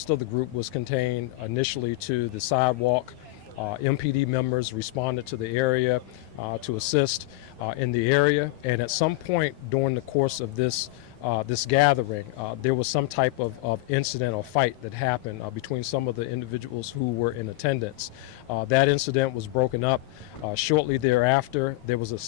Most of the group was contained initially to the sidewalk. MPD members responded to the area to assist in the area, and at some point during the course of this gathering, there was some type of incident or fight that happened between some of the individuals who were in attendance. That incident was broken up. Shortly thereafter, there was a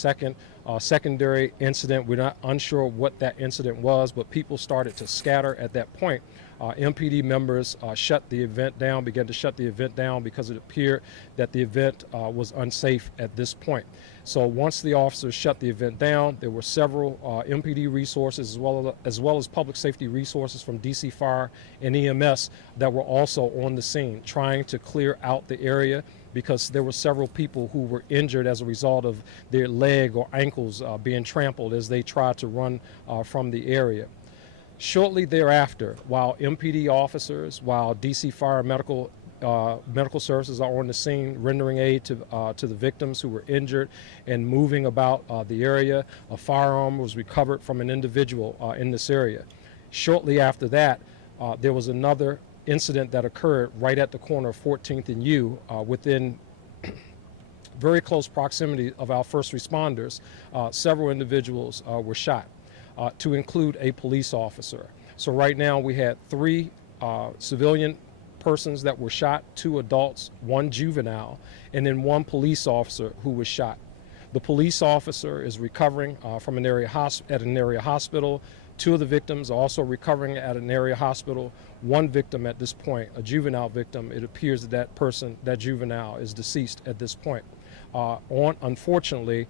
secondary incident. We're not unsure what that incident was, but people started to scatter at that point. MPD members shut the event down, began to shut the event down because it appeared that the event was unsafe at this point. So once the officers shut the event down, there were several MPD resources as well as public safety resources from DC Fire and EMS that were also on the scene trying to clear out the area, because there were several people who were injured as a result of their leg or ankles being trampled as they tried to run from the area. Shortly thereafter, while MPD officers, while DC Fire medical services are on the scene rendering aid to the victims who were injured and moving about the area, a firearm was recovered from an individual in this area. Shortly after that, there was another incident that occurred right at the corner of 14th and U within very close proximity of our first responders. Several individuals were shot, to include a police officer. So right now we had 3 civilian persons that were shot, 2 adults, 1 juvenile, and then 1 police officer who was shot. The police officer is recovering from an area at an area hospital. 2 of the victims are also recovering at an area hospital. 1 victim at this point, a juvenile victim, it appears that juvenile is deceased at this point. Unfortunately,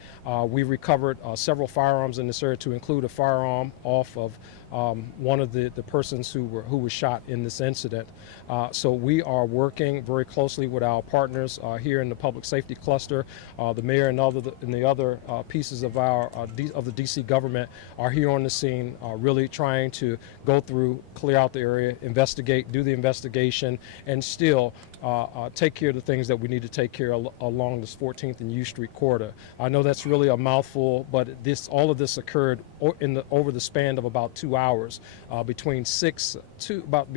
we recovered several firearms in this area, to include a firearm off of one of the persons who was shot in this incident. So we are working very closely with our partners here in the public safety cluster. The mayor and the other pieces of the DC government are here on the scene, really trying to go through, clear out the area, investigate, do the investigation, and still take care of the things that we need to take care of along this 14th and U Street corridor. I know that's really a mouthful, but all of this occurred over the span of about 2 hours, between 6 and about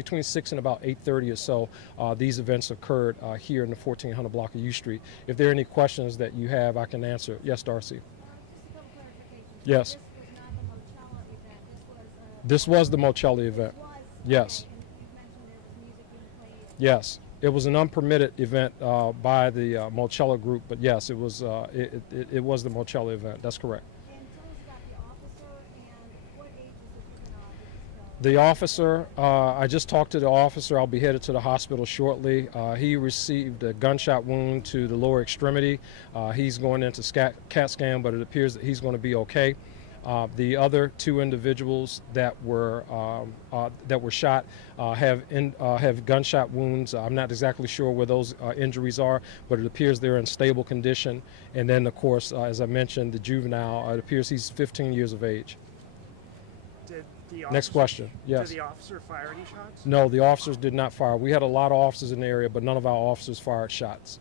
8:30 or so. These events occurred here in the 1400 block of U Street. If there are any questions that you have, I can answer. Yes, Darcy. Yes. This was the Moechella event. Yes. Yes. It was an unpermitted event by the Moechella group, but yes, it was it was the Moechella event. That's correct. And tell us about the officer and what age is the officer? I just talked to the officer. I'll be headed to the hospital shortly. He received a gunshot wound to the lower extremity. He's going into CAT scan, but it appears that he's going to be okay. The other 2 individuals that were shot have gunshot wounds. I'm not exactly sure where those injuries are, but it appears they're in stable condition. And then, of course, as I mentioned, the juvenile, it appears he's 15 years of age. Next question. Yes. Did the officer fire any shots? No, the officers did not fire. We had a lot of officers in the area, but none of our officers fired shots.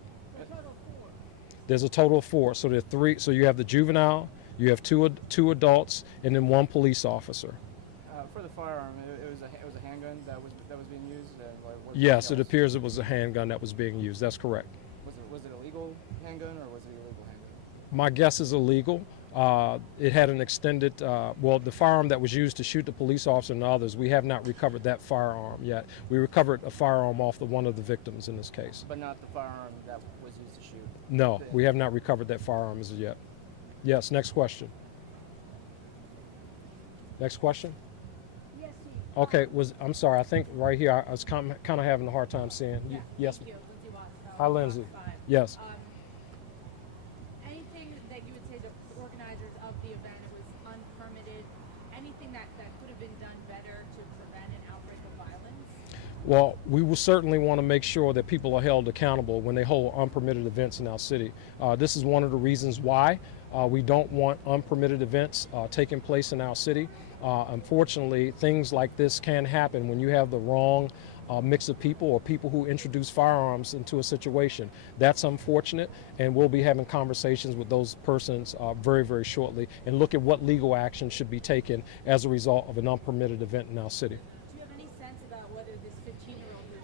There's a total of 4. So there are 3. So you have the juvenile. You have two adults and then 1 police officer. For the firearm, it was a handgun that was being used. Yes, it appears it was a handgun that was being used. That's correct. Was it a legal handgun or was it a illegal handgun? My guess is illegal. It had an extended. The firearm that was used to shoot the police officer and others. We have not recovered that firearm yet. We recovered a firearm off one of the victims in this case. But not the firearm that was used to shoot. No, we have not recovered that firearm as of yet. Yes, next question. Next question? Yes, Chief. Okay, I'm sorry, I think right here I was kind of having a hard time seeing. Yeah, Yes. Thank you. Hi, Lindsay. Yes. Anything that you would say to the organizers of the event, it was unpermitted, anything that could have been done better to prevent an outbreak of violence? Well, we will certainly want to make sure that people are held accountable when they hold unpermitted events in our city. This is one of the reasons why we don't want unpermitted events taking place in our city. Unfortunately, things like this can happen when you have the wrong mix of people or people who introduce firearms into a situation. That's unfortunate, and we'll be having conversations with those persons very, very shortly and look at what legal action should be taken as a result of an unpermitted event in our city. Do you have any sense about whether this 15-year-old who was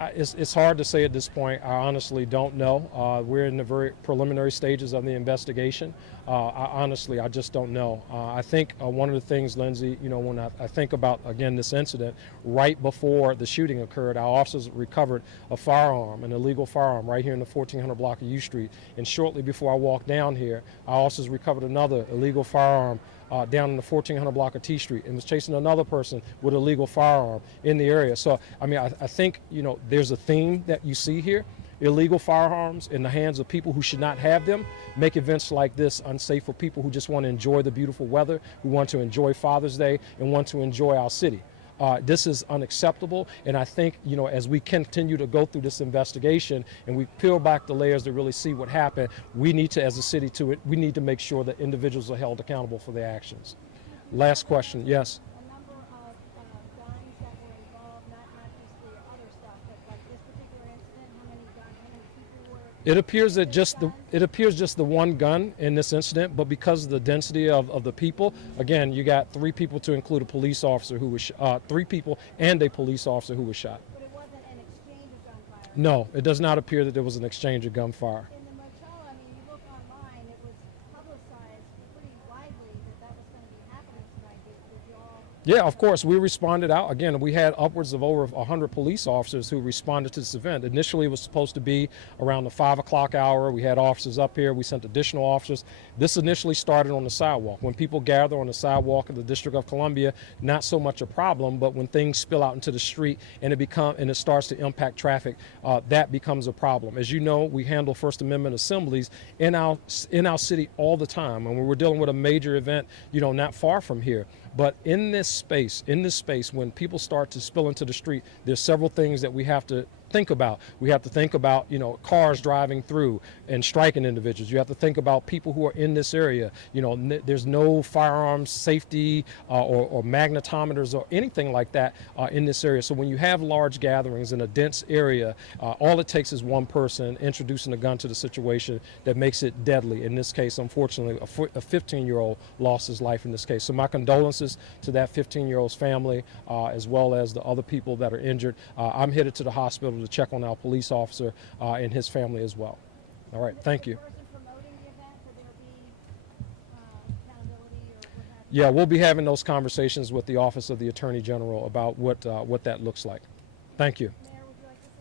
It's hard to say at this point. I honestly don't know. We're in the very preliminary stages of the investigation. I just don't know. I think one of the things, Lindsay, when I think about, again, this incident, right before the shooting occurred, our officers recovered a firearm, an illegal firearm, right here in the 1400 block of U Street. And shortly before I walked down here, our officers recovered another illegal firearm down in the 1400 block of T Street, and was chasing another person with a legal firearm in the area. So, I think, there's a theme that you see here. Illegal firearms in the hands of people who should not have them make events like this unsafe for people who just want to enjoy the beautiful weather, who want to enjoy Father's Day, and want to enjoy our city. This is unacceptable, and I think, as we continue to go through this investigation and we peel back the layers to really see what happened, we need to, as a city, we need to make sure that individuals are held accountable for their actions. Last question, yes? A number of guns that were involved, not just the other stuff, but like this particular incident, how many people were? It appears just the one gun in this incident, but because of the density of the people, again, you got 3 people to include a police officer who was 3 people and a police officer who was shot. But it wasn't an exchange of gunfire. No, it does not appear that there was an exchange of gunfire. In the Moechella, you look online, it was publicized pretty widely that was going to be happening tonight. Did you all? Yeah, of course. We responded out. Again, we had upwards of over 100 police officers who responded to this event. Initially, it was supposed to be around the 5 o'clock hour. We had officers up here. We sent additional officers. This initially started on the sidewalk. When people gather on the sidewalk of the District of Columbia, not so much a problem, but when things spill out into the street and it starts to impact traffic, that becomes a problem. As you know, we handle First Amendment assemblies in our city all the time. And when we're dealing with a major event, not far from here. But in this space, when people start to spill into the street, there's several things that we have to think about. We have to think about, cars driving through and striking individuals. You have to think about people who are in this area. There's no firearms safety or magnetometers or anything like that in this area. So when you have large gatherings in a dense area, all it takes is one person introducing a gun to the situation that makes it deadly. In this case, unfortunately, a 15-year-old lost his life in this case. So my condolences to that 15-year-old's family, as well as the other people that are injured. I'm headed to the hospital to check on our police officer and his family as well. All right, thank you. Person promoting the event, could there be accountability or what have you? Yeah, we'll be having those conversations with the Office of the Attorney General about what that looks like. Thank you. Mayor, would you like to say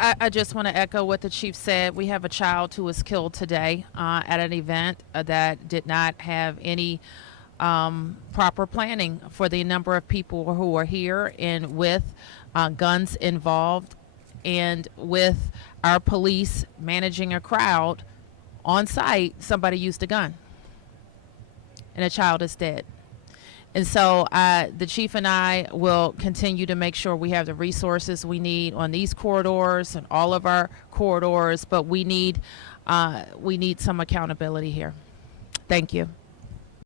anything? I just want to echo what the chief said. We have a child who was killed today at an event that did not have any proper planning for the number of people who are here, and with guns involved, and with our police managing a crowd on site, somebody used a gun and a child is dead. And so the chief and I will continue to make sure we have the resources we need on these corridors and all of our corridors, but we need some accountability here. Thank you.